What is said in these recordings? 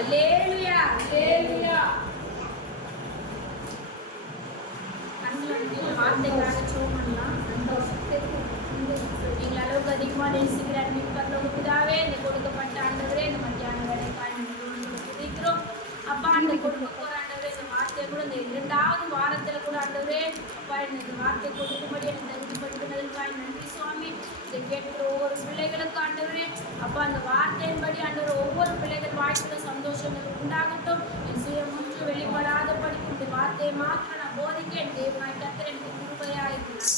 அல்லேலூயா அல்லேலூயா. வார்த்தைக்காக ஜெபம் பண்ணலாம். எங்கள் அளவுக்கு அதிகமாக நேசிக்கிற அன்பின் பரலோக பிதாவே, இந்த கொடுக்கப்பட்ட ஆண்டவரே, இந்த மத்தியான வேலைக்காக துதிக்கிறோம். அப்பா, அந்த கொடுக்க போற ஆண்டவரே, இந்த வார்த்தையை கூட இந்த 2வது வாரத்தில் கூட ஆண்டவரே, அப்பா இந்த வார்த்தை கொடுக்கும்படி எனக்கு தகுதிப்படுத்தினதற்காக நன்றி சுவாமி. இதை கேட்கிற ஒவ்வொரு பிள்ளைகளுக்கு ஆண்டவரே, அப்பா அந்த வார்த்தையின்படி ஆண்டவர் ஒவ்வொரு பிள்ளைகள் வாழ்க்கையில சந்தோஷங்கள் உண்டாகட்டும். என் சுயம் ஒன்று வெளிப்படாத படிக்கும் இந்த வார்த்தையை மாத்திரம் நான் போதிக்க என் தேவனாய் கர்த்தர் எனக்கு கிருபையாக இருக்கிறார்.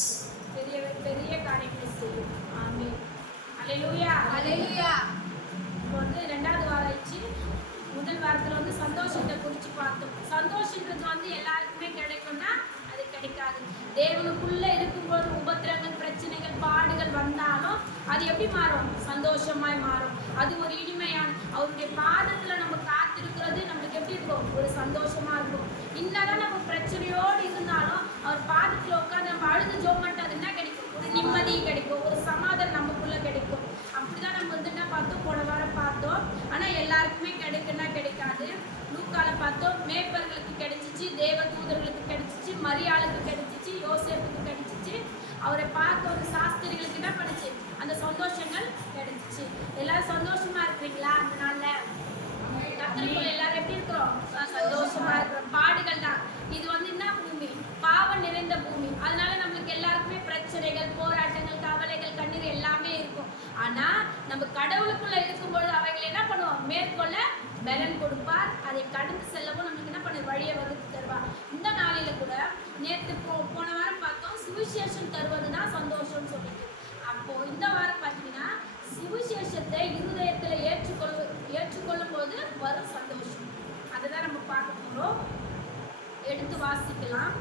பெரிய பெரிய காரியங்களை செய்யும். ஆமென். அல்லேலூயா அல்லேலூயா. இப்போ வந்து 2வது வாரம் ஆயிடுச்சு. முதல் வாரத்தில் வந்து சந்தோஷத்தை குறித்து பார்த்தோம். சந்தோஷன்றது வந்து எல்லாருக்குமே கிடைக்கும்னா அது கிடைக்காது. தேவனுக்குள்ள இருக்கும்போது உபத்திரங்கள், பிரச்சனைகள், பாடுகள் வந்தாலும் அது எப்படி மாறும்? சந்தோஷமாய் மாறும். அது ஒரு இனிமையான அவருடைய பாதத்துல நம்ம காத்திருக்கிறது நம்மளுக்கு எப்படி இருக்கும்? ஒரு சந்தோஷமா இருக்கும். இன்னதான் நம்ம பிரச்சனையோடு இருந்தாலும் அவர் பாதத்துல உட்காந்து நம்ம அழுது ஜோம் பண்ணிட்டு அது என்ன கிடைக்கும்? ஒரு நிம்மதி கிடைக்கும், ஒரு சமாதானம் நமக்குள்ள கிடைக்கும். அப்படிதான் நம்ம வந்து என்ன பார்த்தோம்? போன வாரம் பார்த்தோம். ஆனா எல்லாருக்குமே கிடைக்குன்னா கிடைக்காது. லூக்கால பார்த்தோம், மேய்ப்பர்களுக்கு கிடைச்சிச்சு, தேவ தூதர்களுக்கு கிடைச்சிச்சு, மரியாளுக்கு கிடைச்சிச்சு, யோசேப்புக்கு கிடைச்சிச்சு. அவரை பார்த்த ஒரு சாஸ்திரிகளுக்கு என்ன பண்ணுச்சு? அந்த சந்தோஷங்கள் கிடைச்சிச்சு. எல்லாரும் சந்தோஷமா இருக்கிறீங்களா? அந்த நாள்ல கர்த்தருக்குள்ள எல்லாரும் எப்படி இருக்கிறோம்? சந்தோஷமா இருக்கிறோம். பாடுகள் தான் இது வந்து என்ன பூமி? பாவம் நிறைந்த பூமி. அதனால நம்மளுக்கு எல்லாருக்குமே பிரச்சனைகள், போராட்டங்கள், கவலைகள், கண்ணீர் எல்லாமே இருக்கும். ஆனா நம்ம கடவுளுக்குள்ள இருக்கும்பொழுது அவைகள் என்ன பண்ணுவோம்? மேற்கொள்ள பலன் கொடுப்பார். அதை கடந்து செல்லவும் நம்மளுக்கு என்ன பண்ண வழியை வகுத்து தருவார். இந்த நாளில கூட நேற்று போன வாரம் பார்த்தோம், சுவிசேஷம் தருவதுதான் சந்தோஷம்னு சொல்லிட்டு. அப்போ இந்த வாரம் பார்த்தீங்கன்னா சுவிசேஷத்தை இருதயத்தில் ஏற்றுக்கொள்ளும் போது வரும் சந்தோஷம். அதை தான் நம்ம பார்க்க போகிறோம். எடுத்து வாசிக்கலாம்.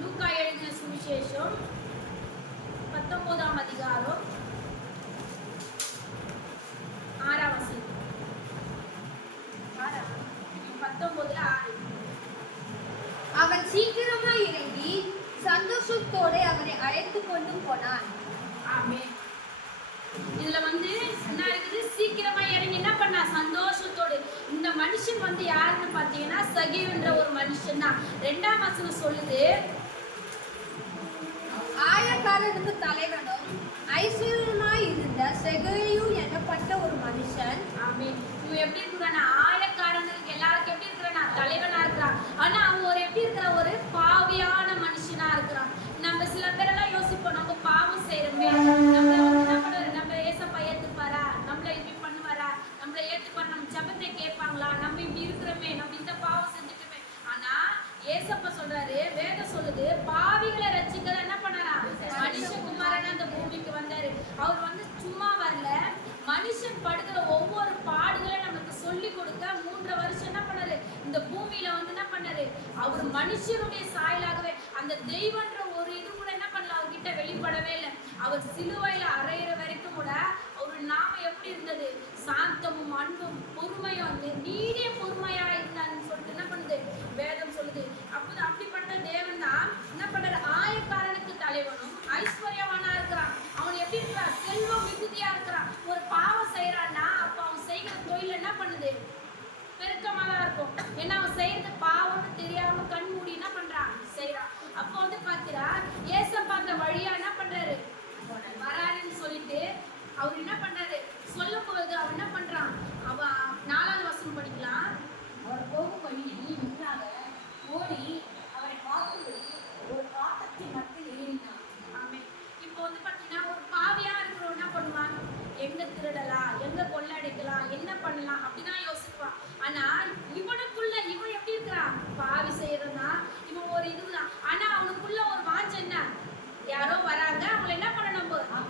லூக்கா எழுதின சுவிசேஷம் 19ஆம் அதிகாரம் 6ஆம் வசனம். 19:6. அவன் சீக்கிரமாய் இறங்கி சந்தோஷத்தோடு அவனை அழைத்து கொண்டு போனான். ஆமென். இதுல வந்து என்ன இருக்குது? சீக்கிரமா இறங்கி என்ன பண்ணா? சந்தோஷத்தோடு. இந்த மனுஷன் வந்து யாருன்னு பாத்தீங்கன்னா சகேயுன்ற ஒரு மனுஷன் தான். 2ஆம் வசனம் சொல்லுது, ஆயக்காரனுக்கு தலைவனும் ஐஸ்வர்யமாய் இருந்த செகேயு எனப்பட்ட ஒரு மனுஷன். ஆமென். இவன் எப்படி இருக்கிறானா? ஆயக்காரனுக்கு எல்லாருக்கும் எப்படி இருக்கிறானா? தலைவனா இருக்கிறான். ஆனா அவன் ஒரு எப்படி இருக்கிற? ஒரு பாவியான மனுஷனா இருக்கிறான். நம்ம சில பேரெல்லாம் யோசிப்போம், நம்ம பாவம் செய்யறோமே, நம்ம என்ன பண்ணுவாரு? நம்ம ஏசப்பா ஏத்துப்பாரா? நம்மள இப்படி பண்ணுவாரா? நம்மள ஏத்துப்பாரு? நம்ம ஜபத்தை கேட்பாங்களா? நம்ம இப்படி இருக்கிறோமே, நம்ம இந்த பாவம் செஞ்சுட்டோமே. ஆனா ஏசப்பா சொல்றாரு, வேதம் சொல்லுது, பாவிகளை ரட்சிக்க என்ன பண்ணாரா? மனுஷகுமாரன் அந்த பூமிக்கு வந்தாரு. அவர் வந்து சும்மா வரல. மனுஷன் படுகிற ஒவ்வொரு பாடுகளையும் நமக்கு சொல்லி கொடுக்க 3 வருஷம் என்ன பண்ணாரு? இந்த பூமியில வந்து என்ன பண்ணாரு? அவர் மனுஷனுடைய சாயலாகவே அந்த தெய்வன்ற ஒரு இது கூட என்ன பண்ணல, அவர்கிட்ட வெளிப்படவே இல்லை. அவர் சிலுவையில அறையிற வரைக்கும் கூட அவர் நாம எப்படி இருந்தது? சாந்தமும் அன்பும் பொறுமையும் நீடிய பொறுமையா இருந்தாருன்னு சொல்லிட்டு என்ன பண்ணுது? வேதம் சொல்லுது. அப்போது அப்படிப்பட்ட தேவன் தான் என்ன பண்றாரு? ஆயக்காரனுக்கு தலைவனும் ஐஸ்வர்யவானா இருக்கிறான். அவன் எப்படி இருக்கிறான்? செல்வம் மிகுதியா இருக்கிறான். ஒரு பாவம் செய்யறான்னா அப்ப அவன் செய்கிற தொழில் என்ன பண்ணுது? பெருக்கமா தான் இருக்கும். ஏன்னா அவன் செய்யறது பாவம்னு தெரியாம கண் மூடி என்ன பண்றான்? செய்யறான். அப்போ வந்து பாத்தீங்கன்னா ஏசப்பா அந்த வழியா என்ன பண்றாரு? வராருன்னு சொல்லிட்டு அவர் என்ன பண்றாரு? சொல்லும் போது அவன் என்ன பண்றான்? அவன் 4ஆவது வசனம் படிக்கலாம். அவர் போகும் வழியில் முன்னாக ஓடி அவரை பார்க்கும்படி ஒரு காட்டத்தின் மத்தியில் ஏறினான். ஆமென். இப்போ வந்து பாத்தீங்கன்னா ஒரு பாவியா இருக்கிறவன் என்ன பண்ணுவான்? எங்க திருடலாம், எங்க கொள்ளடிக்கலாம், என்ன பண்ணலாம் அப்படிதான் யோசிப்பான். ஆனா இவனுக்குள்ள இவன் எப்படி இருக்கிறான்? பாவி செய்யறதுனா இவன் ஒரு இதுதான். ஆனா அவனுக்குள்ள ஒரு வாஞ்சை என்ன? யாரோ வராங்க, அவங்களை என்ன பண்ணணும்?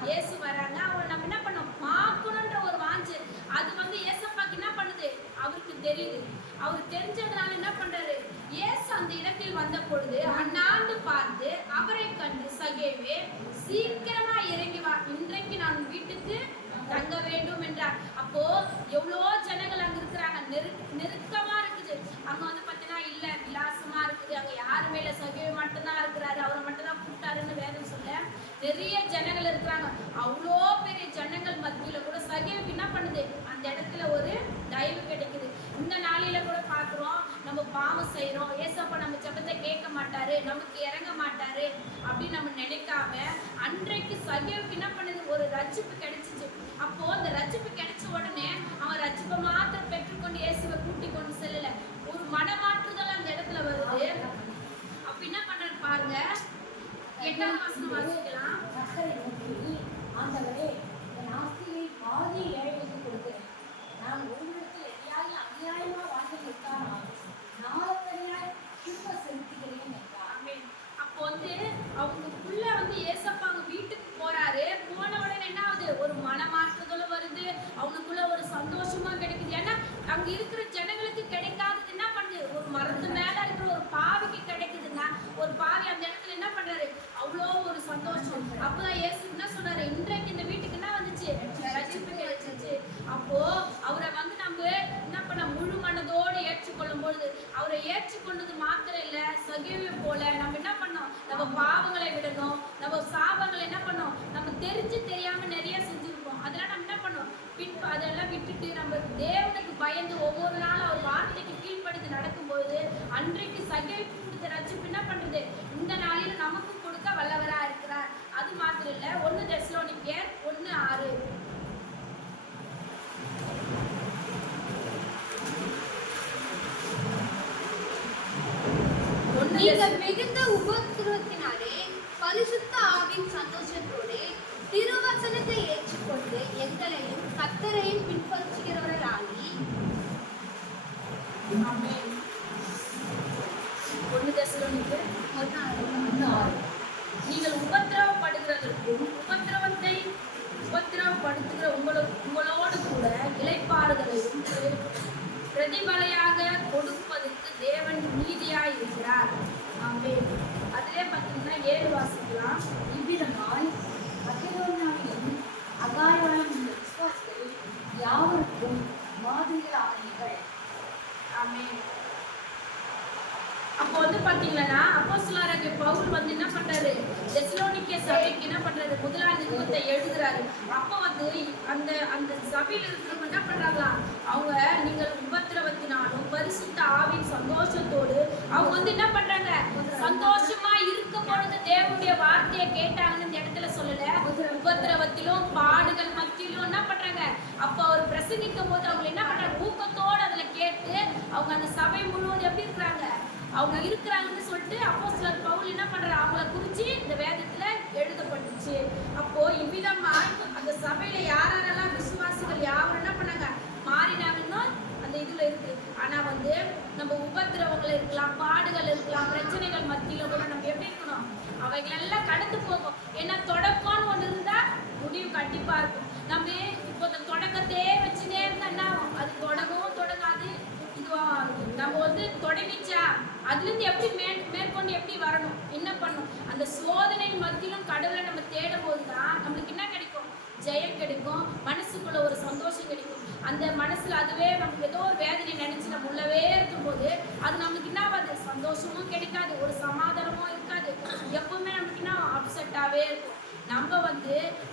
இயேசு வராங்க, அவங்களை நம்ம என்ன பண்ணணும்? பார்க்கணுன்ற ஒரு வாஞ்சை. அது வந்து ஏசப்பாக்கு என்ன பண்ணுது? அவருக்கு தெரியுது. அவர் தெரிஞ்சதுனால என்ன பண்றாரு? இயேசு அந்த இடத்தில் வந்த பொழுது அண்ணாந்து பார்த்து அவரை கண்டு, சகேவே சீக்கிரமா இறங்கி வா, இன்றைக்கு நான் வீட்டுக்கு தங்க வேண்டும் என்றார். அப்போ எவ்வளோ ஜனங்கள் அங்க இருக்கிறாங்க, நெருக்கமா இருக்குது. அங்க வந்து பாத்தீங்கன்னா இல்ல விலாசமா இருக்குது, அங்க யாருமே இல்ல, சகேவே மட்டும்தான் இருக்கிறாரு, அவரை மட்டும் தான் கூப்பிட்டாருன்னு வேதம் சொல்ல நிறைய ஜனங்கள் இருக்கிறாங்க. அவ்வளோ பெரிய ஜனங்கள் மத்தியில கூட சகேவுக்கு என்ன பண்ணுது? அந்த இடத்துல ஒரு தயவு கிடைக்குது. பாவம் செய்றோம், ஏசப்பா நம்ம ஜெபத்தை கேட்க மாட்டாரு, நமக்கு இறங்க மாட்டாரு அப்படின்னு நம்ம நினைக்காம அன்றைக்கு சகேவுக்கு என்ன பண்ணுது, ஒரு ரட்சிப்பு கிடைச்சிச்சு. அப்போ அந்த ரட்சிப்பு கிடைச்ச உடனே அவன் ரட்சிப்பை மாத்திரம் பெற்றுக்கொண்டு இயேசுவை கூட்டி கொண்டு செல்லல, ஒரு மனமாற்றுதல் அந்த இடத்துல வருது. அப்ப என்ன பண்றாரு பாருங்க, 8ஆம் வசனம் வாசிக்கலாம். கர்த்தரை நோக்கி, ஆண்டவரே, என் ஆஸ்தியை பாதி ஏழைகளுக்கு கொடுக்கிறேன். நான் ஒருவருக்கு அநியாயமா வாழ்க்கை இருக்கானால் நாளத்தனையாய் திரும்ப செலுத்துகிறேன் என்றார். ஆமென். அப்போ அவங்களுக்குள்ள ஏசப்பாங்க வீட்டுக்கு போறாரு. போன உடனே என்ன ஆகுது, ஒரு மனமாற்றுதலும் வருது, அவனுக்குள்ள ஒரு சந்தோஷமா கிடைக்குது. ஏன்னா அங்க இருக்கிற ஜனங்களுக்கு கிடைக்காதது என்ன பண்ணுது, ஒரு மரத்து மேல இருக்கிற ஒரு பாவிக்கு கிடைக்குதுன்னா, ஒரு பாவி அந்த இடத்துல என்ன பண்றாரு, அவ்வளோ ஒரு சந்தோஷம். அப்பதான் இயேசு என்ன சொன்னாரு, இன்றைக்கு இந்த வீட்டுக்கு என்ன வந்துச்சு, ரட்சிப்பு கிடைச்சிச்சு. அப்போ அவரை நம்ம என்ன பண்ண, முழு மனதோடு ஏற்றுக்கொள்ளும் பொழுது, அவரை ஏற்றுக்கொண்டது மாத்திரம் இல்ல, சகேவை போல நம்ம என்ன பண்ணோம், நம்ம பாவங்களை விடணும், நம்ம சாபங்களை என்ன பண்ணோம், நம்ம தெரிஞ்சு தெரியாம நிறைய செஞ்சிருப்போம். அதெல்லாம் நம்ம என்ன பண்ணோம், அதெல்லாம் விட்டுட்டு நம்ம தேவனுக்கு பயந்து ஒவ்வொரு நாளும் அவர் வார்த்தைக்கு கீழ்ப்படுத்தி நடக்கும்போது, அன்றைக்கு சகேவை கொடுத்த ரட்சிப்பு என்ன பண்றது, இந்த நாளில நமக்கு கொடுக்க வல்லவரா இருக்கிறார். அது மாத்திரம் இல்ல, 1 தெசலோனிக்கேயர் 1:6. நீங்கள் மிகுந்த உபத்திரவத்தினாலே பரிசுத்த ஆவியின் சந்தோஷத்தோடு திருவசனத்தை ஏற்றுக்கொண்டு எங்களையும் கர்த்தரையும் பின்பற்றுகிறவர்களாகி. ஆமென். 1 தெசலோனிக்கேயர் 1:6. நீங்கள் உபத்திரவப்படுத்துகிற உங்களோடு கூட இளைப்பாறுதலையும் பிரதிபலையாக கொடுப்பதற்கு தேவன் நீதியாய் இருக்கிறார். ஆமென். அதிலே பார்த்தீங்கன்னா 7 வாசிக்கலாம். இவ்விதமாய் மக்கெதோனியாவிலும் அகாயாவிலும் உள்ள விசுவாசிகள் யாவருக்கும் மாதிரியானீர்கள். ஆமென். அப்போ பாத்தீங்கன்னா அப்போஸ்தலராகிய பவுல் என்ன பண்றாரு, தெசலோனிக்கே சபைக்கு என்ன பண்றாரு, முதலாம் நிருபத்தை எழுதுறாரு. அப்போ அந்த அந்த சபையில இருக்கிறவங்க என்ன பண்றாங்களா, அவங்க நீங்கள் உபத்திரவத்தினாலும் பரிசுத்த ஆவியின் சந்தோஷத்தோடு அவங்க என்ன பண்றாங்க, சந்தோஷமா இருக்கும் பொழுது தேவனுடைய வார்த்தையை கேட்டாங்கன்னு இந்த இடத்துல சொல்லல, உபத்திரவத்திலும் பாடுகள் மத்தியிலும் என்ன பண்றாங்க, அப்போ அவர் பிரசங்கிக்கும் போது அவங்க என்ன பண்றாங்க, ஊக்கத்தோடு அதுல கேட்டு அவங்க அந்த சபை முழுவதும் எப்படி இருக்கிறாங்க, அவங்க இருக்கிறாங்கன்னு சொல்லிட்டு அப்போஸ்தலர் பவுல் என்ன பண்றாரு, அவங்கள குறிச்சு இந்த வேதத்துல எழுதப்பட்டுச்சு. அப்போ இவ்விதமா அந்த சபையில யாரெல்லாம் விசுவாசிகள் யாரும் என்ன பண்ணாங்க, மாறினாங்கன்னு அந்த இதுல இருக்கு. ஆனா நம்ம உபத்திரவங்கள் இருக்கலாம், பாடுகள் இருக்கலாம், பிரச்சனைகள் மத்தியில கூட நம்ம எப்படி இருக்கணும், அவைகள் எல்லாம் கடந்து போகும். ஏன்னா தொடக்கம்னு ஒண்ணு இருந்தா முடிவு கண்டிப்பா இருக்கும். நம்ம இப்போ இந்த தொடக்கத்தையே வச்சுட்டே இருந்தா என்ன ஆகும், அது தொடங்கவும் தொடங்காது. நம்ம தொடங்கிச்சா அதுல இருந்து எப்படி மேற்கொண்டு எப்படி வரணும், என்ன பண்ணும், அந்த சோதனை மத்தியிலும் கடவுளை நம்ம தேடும் போதுதான் நம்மளுக்கு என்ன கிடைக்கும், ஜெயம் கிடைக்கும், மனசுக்குள்ள ஒரு சந்தோஷம் கிடைக்கும். அந்த மனசுல அதுவே நமக்கு ஏதோ ஒரு வேதனை நினைச்சு நம்ம உள்ளவே இருக்கும்போது அது நம்மளுக்கு என்ன ஆகாது, சந்தோஷமும் கிடைக்காது, ஒரு சமாதானமும் இருக்காது, எப்பவுமே நமக்கு என்ன அப்செட்டாவே இருக்கும். நம்ம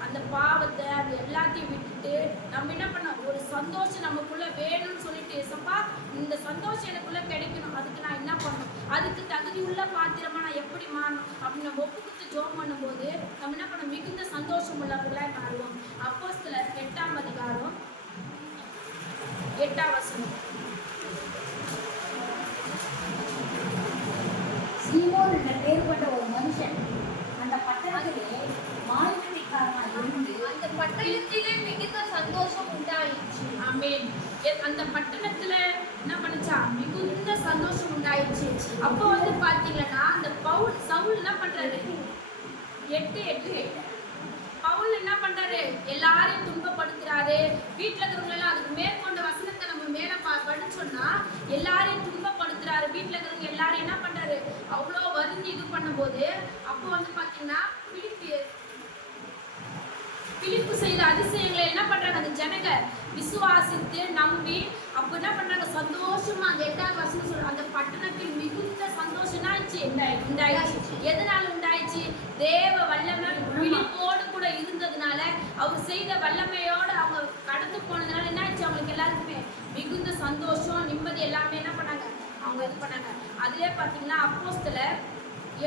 அந்த பாவத்தை அது எல்லாத்தையும் விட்டுட்டு நம்ம என்ன பண்ணோம், ஒரு சந்தோஷம் நமக்குள்ள வேணும்னு சொல்லிட்டு, ஏசப்பா இந்த சந்தோஷம் எனக்குள்ள கிடைக்கணும், அதுக்கு நான் என்ன பண்ணணும், அதுக்கு தகுதி உள்ள பாத்திரமா நான் எப்படி மாறணும் அப்படின்னு நம்ம ஒப்பு கொடுத்து ஜெபம் பண்ணும்போது நம்ம என்ன பண்ணோம், மிகுந்த சந்தோஷம் உள்ளவர்களாக மாறுவோம். அப்போஸ்தலர் 8ஆம் அதிகாரம் 8ஆம் வசனம். சீமோன் என்ற பேர் கொண்ட ஒரு மனுஷன் அந்த பட்டணத்திலே மாயக்காரனாய் இருந்து அந்த பட்டணத்திலே மிகுந்த சந்தோஷம் உண்டாயிற்று. ஆமென். அந்த பட்டணத்துல என்ன பண்ணுச்சா, மிகுந்த சந்தோஷம் உண்டாயிடுச்சு. அப்போ பாத்தீங்கன்னா அந்த சவுல் என்ன பண்றாரு, 8:8 பவுல் என்ன பண்றாரு, எல்லாரையும் துன்பப்படுத்துறாரு. வீட்டுல இருக்கிறவங்க எல்லாம் அதுக்கு மேற்கொண்ட வசனத்தை நம்ம மேல படிச்சோம்னா எல்லாரையும் துன்பப்படுத்துறாரு. வீட்டுல இருக்கிறவங்க எல்லாரும் என்ன பண்றாரு, அவ்வளோ வருந்தி இது பண்ணும்போது அப்போ பாத்தீங்கன்னா பிலிப்பு செய்த அதிசயங்களை என்ன பண்றாங்க, அந்த ஜனங்க விசுவாசித்து நம்பி அப்ப என்ன பண்றாங்க, சந்தோஷமா அந்த 8ஆம் வசனம் சொல்ற அந்த பட்டணத்தில் மிகுந்த சந்தோஷம் உண்டாயிடுச்சு. எதனால உண்டாயிடுச்சு, தேவ வல்லமை பிலிப்போடு கூட இருந்ததுனால, அவர் செய்த வல்லமையோடு அவங்க கடந்து போனதுனால என்ன ஆச்சு, அவங்களுக்கு எல்லாருக்குமே மிகுந்த சந்தோஷம் நிம்மதி எல்லாமே என்ன பண்ணாங்க அவங்க இது பண்ணாங்க. அதிலே பார்த்தீங்கன்னா அப்போஸ்தலர்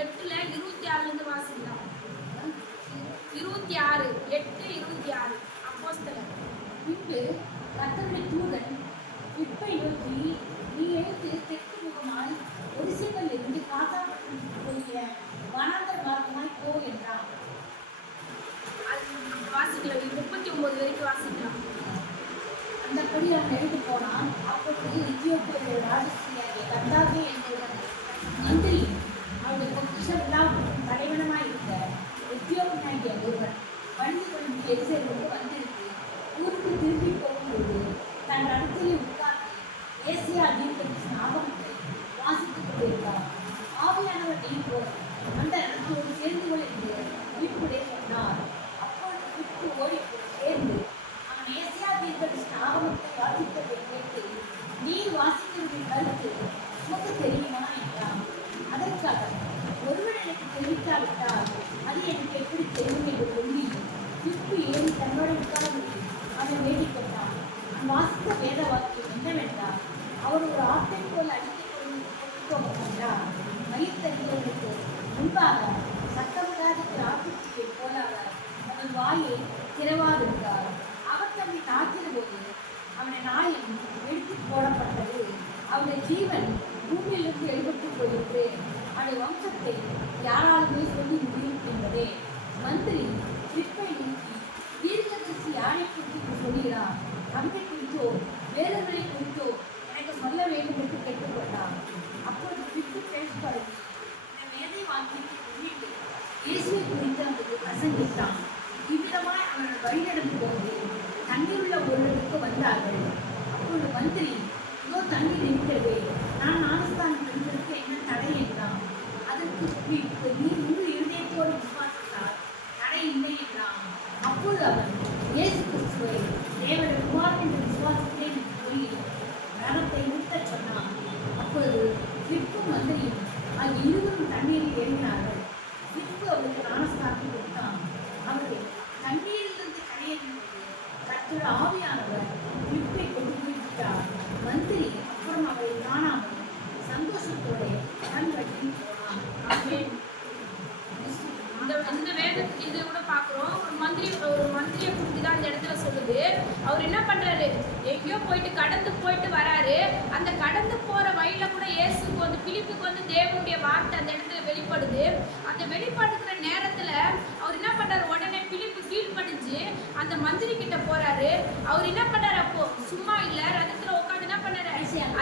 8:26 வாசிக்கலாம். 26 8:26 அப்போஸ்தலர். பின்பு கர்த்தருடைய தூதன் பிலிப்பை நோக்கி, நீ எழுந்து தெற்கு முகமாய் ஒரிசிலிருந்து காசாவுக்கு போகிற வனாந்தர மார்க்கமாய் போ என்றான். வாசிக்கலாம் 39 வரைக்கும் வாசிக்கலாம். அந்தபடி அவன் எழுந்து போனான். அப்பொழுது எத்தியோப்பிய ராஜஸ்திரியாகிய கந்தாவே என்பவன் மந்திரி அவருடைய பொக்கிஷம் எல்லாவற்றுக்கும் தலைவனமாய் இருந்த எத்தியோப்பியனாகிய ஒருவன் வண்டி கொண்டு எரிசலுக்கு வந்திருக்கு ஊருக்கு திரும்பி போகும்போது தன் இடத்திலே உட்கார்ந்து ஏசியா தீர்க்கதரிசன ஆகமத்தை வாசித்துக் கொண்டிருந்தார். ஆவியானவர் நீ போ, அந்த இடத்தோடு சேர்ந்து கொள் என்று பிலிப்புடே சொன்னார். அப்பொழுது பிலிப்பு ஓடி சேர்ந்து அவன் ஏசியா தீர்க்கதரிசன ஆகமத்தை வாசித்ததை கேட்டு, நீர் வாசிக்கிறதின் கருத்து உமக்கு தெரியுமா என்றான். அதற்காக, ஒருவன் எனக்கு தெரிவிக்காவிட்டால் அது எனக்கு எப்படி தெரியும் என்று சொல்லி பிலிப்பு ஏறி தன்னோட உட்கார்ந்து அவனை வேண்டிக் கொண்டான். அவன் வாசித்த வேத வாக்கியம் என்னவென்றால், அவர் ஒரு ஆட்டை போல் அடித்துக் கொண்டார். மயிர்த்தறிகளுக்கு முன்பாக சத்தமிடாத ஒரு ஆட்டுக்குட்டியை போல அவர் அவன் வாயை திறவாதிருந்தார். அவர் தன்னை தாக்கிற போது அவனை நாயம் எடுத்து போடப்பட்டது. அவனுடைய ஜீவன் பூமியிலிருந்து எழுபட்டு போயிற்று. அவனுடைய வம்சத்தை யாராலுமே சொல்லி முடியும் என்பதே. மந்திரி பிலிப்பை நோக்கி, தீர்க்கதரிசி யாரை குறித்து சொல்கிறார்? தந்தை குறித்தோ வேதங்களை குறித்தோ எனக்கு சொல்ல வேண்டும் என்று கேட்டுக்கொண்டார். அப்பொழுது பிலிப்பு பேசப்படுத்தி இந்த வேதை வாக்கியத்தை உள்ளிட்டு இயேசுவை குறித்து அவனுக்கு பிரசங்கித்தான். இவ்விதமாய் அவர்கள் வழிநடந்து போது தண்ணீர் உள்ள ஒரு இடத்துக்கு வந்தார்கள். அப்பொழுது மந்திரி, இதோ தண்ணீர் இருக்கிறது, நான் ஞானஸ்தானம் பெறுவதற்கு என்ன தடை என்றான். அதற்கு பிலிப்பு, நீ முழு இருதயத்தோடு விசுவாசித்தால் தடை இல்லை என்றான். அப்பொழுது அவன், இயேசு கிறிஸ்துவை தேவனுடைய குமாரன் என்று விசுவாசித்தேன் என்று சொல்லி மரணத்தை நிறுத்தச் சொன்னான். அப்பொழுது பிலிப்பும் மந்திரியும் ஆகிய இருவரும் தண்ணீரில் இறங்கினார்கள். பிலிப்பு அவருக்கு ஞானஸ்தானம் கொடுத்தான். அவர்கள் தண்ணீரிலிருந்து கரையேறிய போது கர்த்தருடைய ஆவியானவர் பிலிப்பை கொண்டு போய்விட்டார். மந்திரி அப்புறம் அவரை காணாமல் சந்தோஷத்தோடு தன் வழியில் போனான். ஆமென். இந்த வேதத்துக்கு இது கூட பார்க்குறோம். ஒரு மந்திரியை குறித்து தான் இந்த இடத்துல சொல்லுது. அவர் என்ன பண்றாரு, எங்கேயோ போயிட்டு கடந்து போயிட்டு வராரு. அந்த கடந்து போற வழியில கூட இயேசுக்கு வந்து பிலிப்புக்கு வந்து தேவனுடைய வார்த்தை அந்த இடத்துல வெளிப்படுது. அந்த வெளிப்படுகிற நேரத்துல அவர் என்ன பண்றாரு, உடனே பிலிப்பு கீழ்ப்படிஞ்சு அந்த மந்திரி கிட்ட போறாரு. அவர் என்ன பண்றாரு, அப்போ சும்மா இல்ல, ரதத்துல உட்காந்து என்ன பண்ணாரு,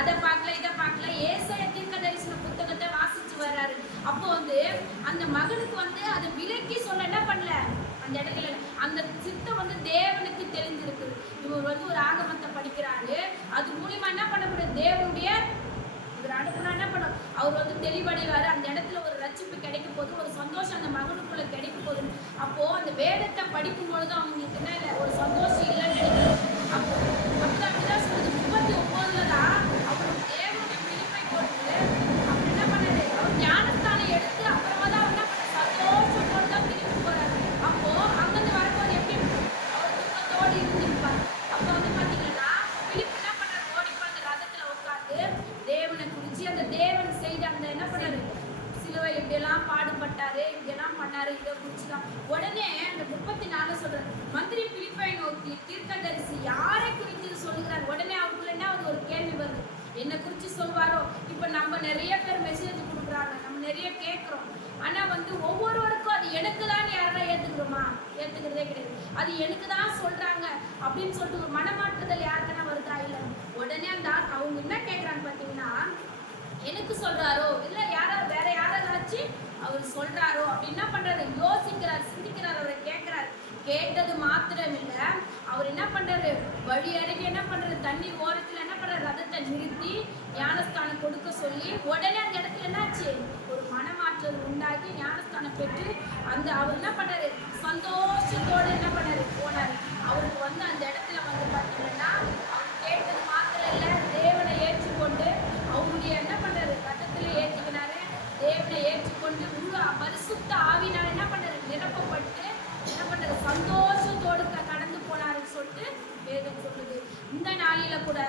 அதை பார்க்கல இதை பார்க்கல, ஏசாயா தீர்க்கதரிசன புத்தகத்தை வாசிச்சு வர்றாரு. அப்போ வந்து அந்த மகனுக்கு வந்து அதை விலக்கி சொல்ல என்ன பண்ணல, அந்த இடத்துல அந்த சித்தம் வந்து தேவனுக்கு தெரிஞ்சிருக்குது. இவர் வந்து ஒரு ஆகமத்தை படிக்கிறாரு, அது மூலியமா என்ன பண்ண முடியும், தேவனுடைய இவர் அனுப்புனா என்ன பண்ணும், அவர் வந்து தெளிவடைவாரு. அந்த இடத்துல ஒரு ரட்சிப்பு கிடைக்கும் போது, ஒரு சந்தோஷம் அந்த மகனுக்குள்ள கிடைக்கும் போது, அப்போ அந்த வேதத்தை படிக்கும் பொழுது அவங்களுக்கு என்ன இல்லை, ஒரு சந்தோஷம் இல்லைன்னு நினைக்கிறேன். அப்போ அப்படிதான் சொல்லுது. 39 தான் அவர் தேவனுடைய பிலிப்பை கொடுத்து அவர் என்ன பண்ணாரு, அவர் ஞானஸ்தானம் எடுத்து அப்புறமா தான் என்ன பண்ண சந்தோஷத்தோடு தான் திரும்பி போறாரு. அப்போ அங்கிருந்து வரும்போது எப்படி அவர் துக்கத்தோடு இருந்திருப்பார். அப்போ வந்து பார்த்தீங்கன்னா பிலிப்பு என்ன பண்ணாரு, ஓடிப்போ அந்த ரதத்துல உட்காந்து தேவனை குறிச்சு அந்த தேவன் செய்த அந்த என்ன பண்ணாரு, சிலுவை இப்படியெல்லாம் பாடுபட்டாரு, இப்படியெல்லாம் பண்ணாரு, இதை குறிச்சுதான். உடனே அந்த 34 சொல்றாரு, மந்திரி பிலிப்பை நோக்கி, தீர்க்கதரிசி யாரை குறித்து சொல்லுகிறார்? உடனே அவருக்குள்ள என்ன ஒரு கேள்வி வருது, என்ன குறித்து சொல்வாரோ? இப்ப நம்ம நிறைய பேர் மெசேஜ் கொடுக்குறாங்க, நம்ம நிறைய கேட்கிறோம். ஆனா வந்து ஒவ்வொருவருக்கும் அது எனக்கு தான் யாரெல்லாம் ஏத்துக்கிறோமா, ஏத்துக்கிறதே கிடையாது. அது எனக்கு தான் சொல்றாங்க அப்படின்னு சொல்லிட்டு ஒரு மனமாற்றுதல் யாருக்குன்னா வருதா? இல்லை. உடனே அந்த அவங்க என்ன கேட்குறாங்க பார்த்தீங்கன்னா, எனக்கு சொல்றாரோ இல்லை யாராவது வேற யாராச்சும் அவர் சொல்றாரோ அப்படின்னு என்ன பண்றாரு, யோசிக்கிறார், சிந்திக்கிறார், அவரை கேட்கிறார். கேட்டது மாத்திரம் இல்லை, அவர் என்ன பண்றாரு, வழி அருகே என்ன பண்றாரு, தண்ணி ஓரத்தில் என்ன பண்றாரு, ரதத்தை நிறுத்தி ஞானஸ்தானம் கொடுக்க சொல்லி உடனே அந்த இடத்துல என்னாச்சு, ஒரு மனமாற்றல் உண்டாக்கி ஞானஸ்தானம் பெற்று அந்த அவர் என்ன பண்ணாரு, சந்தோஷத்தோடு என்ன பண்ணாரு போனாரு. அவருக்கு வந்து அந்த இடத்துல வந்து பார்த்தீங்கன்னா அவர் கேட்டது மாத்திரம் இல்லை, தேவனை ஏற்றுக்கொண்டு அவருடைய என்ன பண்றாரு, ரத்தத்துல ஏற்றிக்கினாரு. தேவனை ஏற்றுக்கொண்டு பரிசுத்த ஆவினால என்ன பண்றாரு, நிரப்பப்பட்டு என்ன பண்றாரு, சந்தோஷத்தோடு கடந்து போனாருன்னு சொல்லிட்டு வேதம் சொல்லுது. இந்த நாளில கூட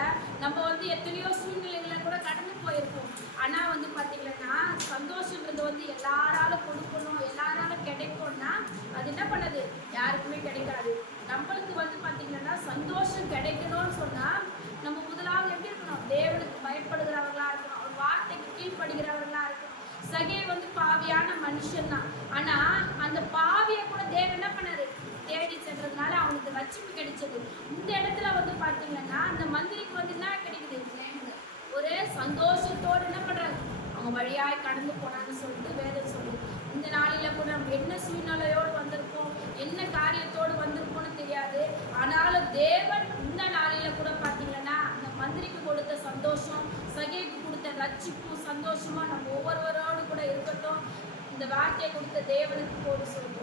நம்ம வந்து எத்தனையோ சூழ்நிலைகளை கூட கடந்து போயிருப்போம். ஆனால் வந்து பார்த்தீங்கன்னா சந்தோஷன்றது வந்து எல்லாராலும் கொடுக்கணும், எல்லாராலும் கிடைக்கும்னா அது என்ன பண்ணது, யாருக்குமே கிடைக்காது. நம்மளுக்கு வந்து பார்த்தீங்கன்னா சந்தோஷம் கிடைக்கணும்னு சொன்னால் நம்ம முதலாவது எப்படி இருக்கணும், தேவனுக்கு பயப்படுகிறவர்களா இருக்கணும், அவர் வார்த்தைக்கு கீழ்ப்படுகிறவர்களா இருக்கணும். சகே வந்து பாவியான மனுஷன் தான். ஆனால் அந்த பாவியை கூட தேவன் என்ன பண்ணாரு, தேடி சென்றதுனால அவனுக்கு ரட்சிப்பு கிடைச்சது. இந்த இடத்துல வந்து பார்த்தீங்கன்னா அந்த மந்திரிக்கு வந்து என்ன கிடைக்குது, ஒரு சந்தோஷத்தோடு என்ன பண்றாங்க, அவங்க வழியாய் கடந்து போனான்னு சொல்லிட்டு வேதம் சொல்லுது. இந்த நாளில கூட நம்ம என்ன சூழ்நிலையோடு வந்திருக்கோம், என்ன காரியத்தோடு வந்திருக்கோம்னு தெரியாது. ஆனாலும் தேவன் இந்த நாளில கூட பார்த்தீங்கன்னா அந்த மந்திரிக்கு கொடுத்த சந்தோஷம், சகைக்கு கொடுத்த ரட்சிப்பு சந்தோஷமா நம்ம ஒவ்வொருவரோடு கூட இருக்கட்டும். இந்த வார்த்தையை கொடுத்த தேவனுக்கு போடு சொல்றோம்.